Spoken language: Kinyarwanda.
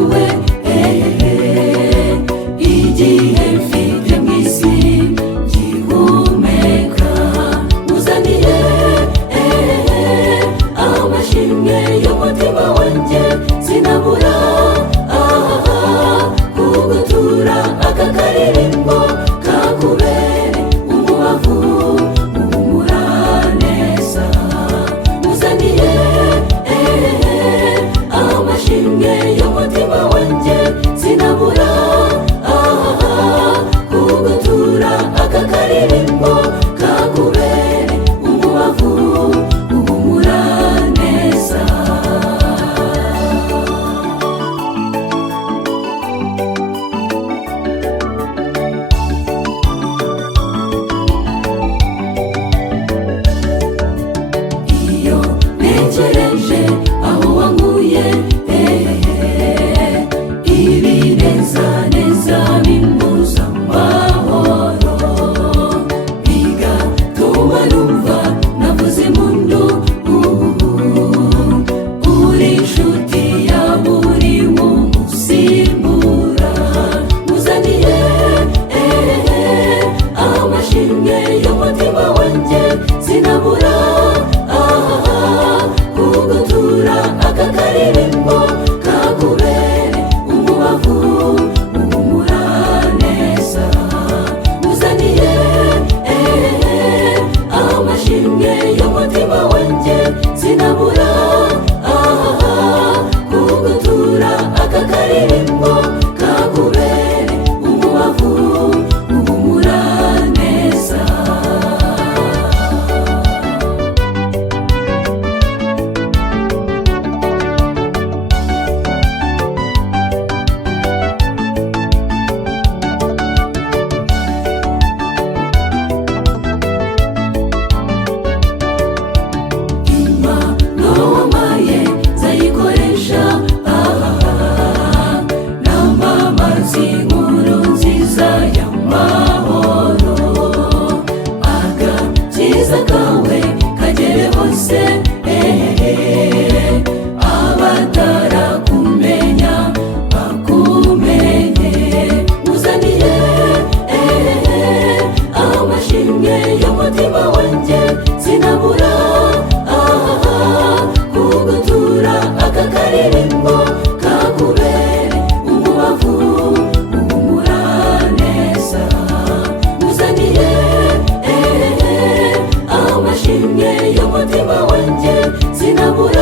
wawe, igihe mfite mu isi gihumeka, uzaniye amashimwe y'umutima wanjye, sinabura kugutura aka karirimbo kakubere umubavu uhumura neza, uzaniye amashimwe y'umutima wanjye, sinabura kugutura aka karirimbo kakubere umubavu uhumura neza. Iyo ntekereje aho wankuye, ibinezaneza bimbuza amahoro, bigatuma numva navuze impundu, uri inshuti ya buri umusimbura, uzaniye amashimwe y'umutima wanjye, sinabura kugutura aka karirimbo kakubere umubavu uhumura neza, uzaniye amashimwe y'umutima wanjye, sinabura kugutura aka karirimbo kakubere umubavu uhumura neza. Impano wampaye nzayikoresha namamaza inkuru nziza y'amahoro, agakiza kawe kagere hose, abatarakumenya bakumenye, uzaniye amashimwe y'umutima wanjye, sinabura kugutura aka karirimbo kakubere umubavu uhumura neza, uzaniye amashimwe y'umutima wanjye, sinabura